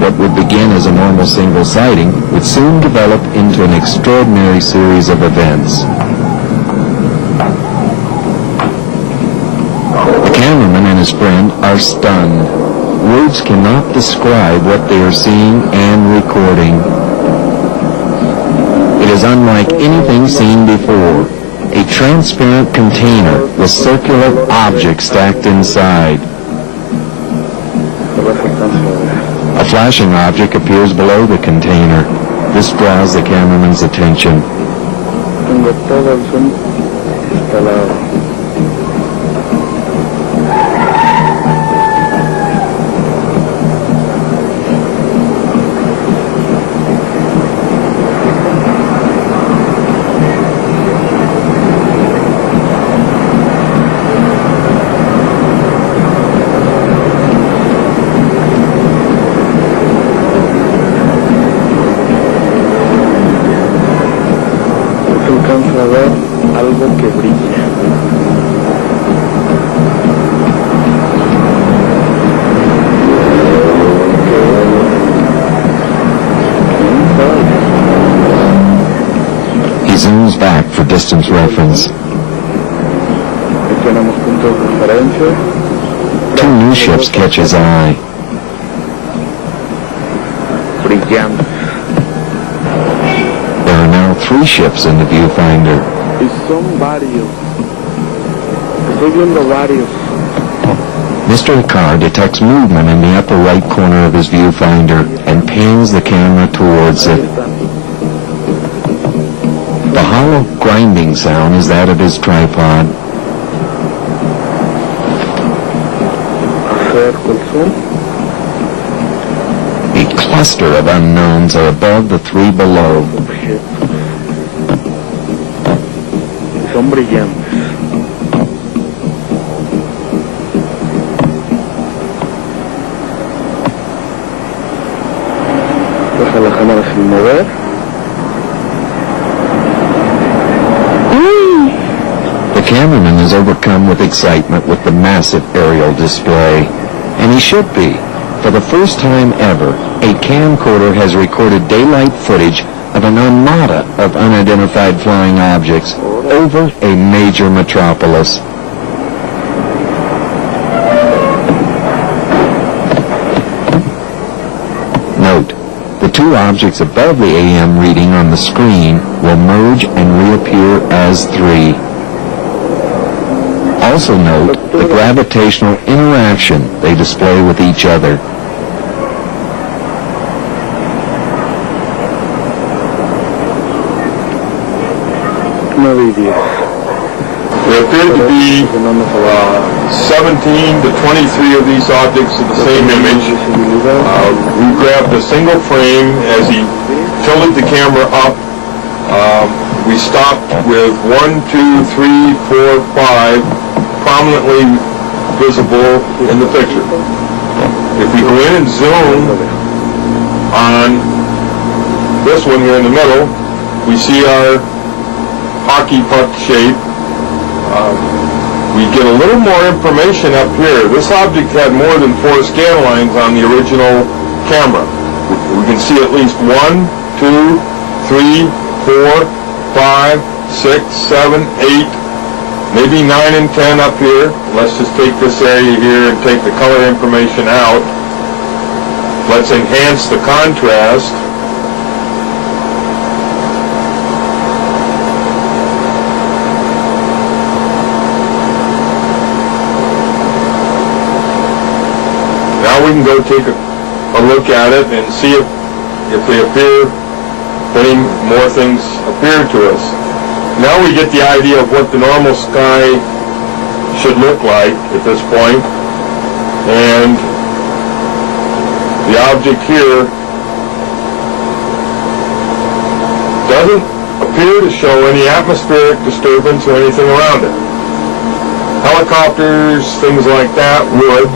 What would begin as a normal single sighting would soon develop into an extraordinary series of events. The cameraman and his friend are stunned. Words cannot describe what they are seeing and recording. It is unlike anything seen before. A transparent container with circular objects stacked inside. A flashing object appears below the container. This draws the cameraman's attention. Alcanza a ver algo que brilla. He zooms back for distance reference. Tenemos puntos de referencia. Two new ships catch his eye. Brillante. There are now 3 ships in the viewfinder. Y son varios. Estoy viendo varios. Mr. Ricard detects movement in the upper right corner of his viewfinder and pans the camera towards it. The hollow grinding sound is that of his tripod. Acerco el zoom. A cluster of unknowns are above the 3 below. Son brillantes. Deja la cámara sin mover. The cameraman is overcome with excitement with the massive aerial display. And he should be. For the first time ever, a camcorder has recorded daylight footage of an armada of unidentified flying objects over a major metropolis. Note, the 2 objects above the AM reading on the screen will merge and reappear as 3. Also note the gravitational interaction they display with each other. There appear to be 17 to 23 of these objects of the same image. We grabbed a single frame as he tilted the camera up. We stopped with 1, 2, 3, 4, 5 prominently visible in the picture. If we go in and zoom on this one here in the middle, we see our hockey puck shape. We get a little more information up here. This object had more than 4 scan lines on the original camera. We can see at least 1, 2, 3, 4, 5, 6, 7, 8, maybe 9 and 10 up here. Let's just take this area here and take the color information out. Let's enhance the contrast. Now we can go take a look at it and see if any more things appear to us. Now we get the idea of what the normal sky should look like at this point, and the object here doesn't appear to show any atmospheric disturbance or anything around it. Helicopters, things like that would.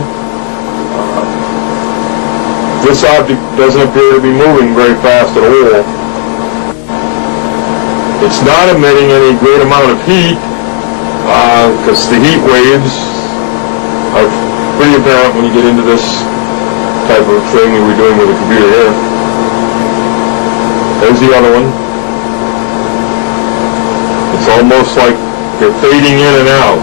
This object doesn't appear to be moving very fast at all. It's not emitting any great amount of heat because the heat waves are pretty apparent when you get into this type of thing that we're doing with the computer here. There's the other one. It's almost like they're fading in and out.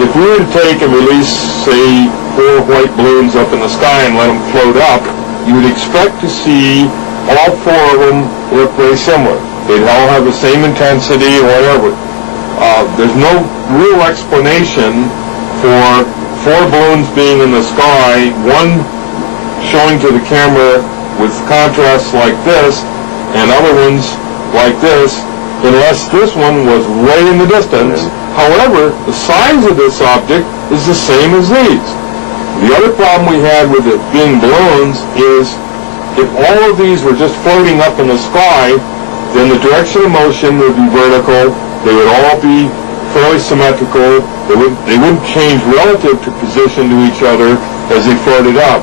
If we were to take and release, say, 4 white balloons up in the sky and let them float up, you would expect to see all 4 of them look very similar. They'd all have the same intensity or whatever. There's no real explanation for 4 balloons being in the sky, one showing to the camera with contrast like this, and other ones like this, unless this one was way in the distance. However, the size of this object is the same as these. The other problem we had with it being balloons is if all of these were just floating up in the sky, then the direction of motion would be vertical. They would all be fairly symmetrical. They wouldn't change relative to position to each other as they floated up.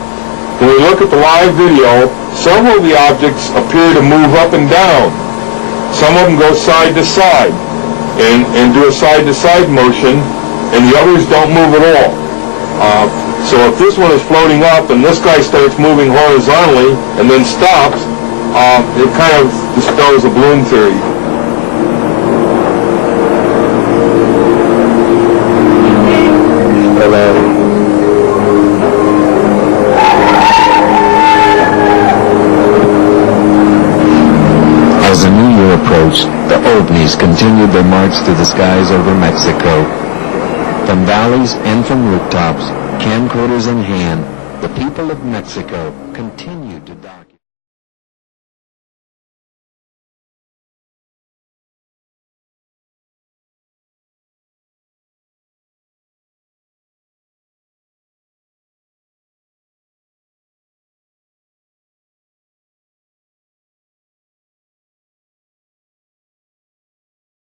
When we look at the live video, several of the objects appear to move up and down. Some of them go side to side and do a side-to-side motion, and the others don't move at all. So if this one is floating up and this guy starts moving horizontally and then stops, it kind of dispels the balloon theory. As the new year approached, the ovnis continued their march through the skies over Mexico. From valleys and from rooftops, camcorders in hand, the people of Mexico continued to document.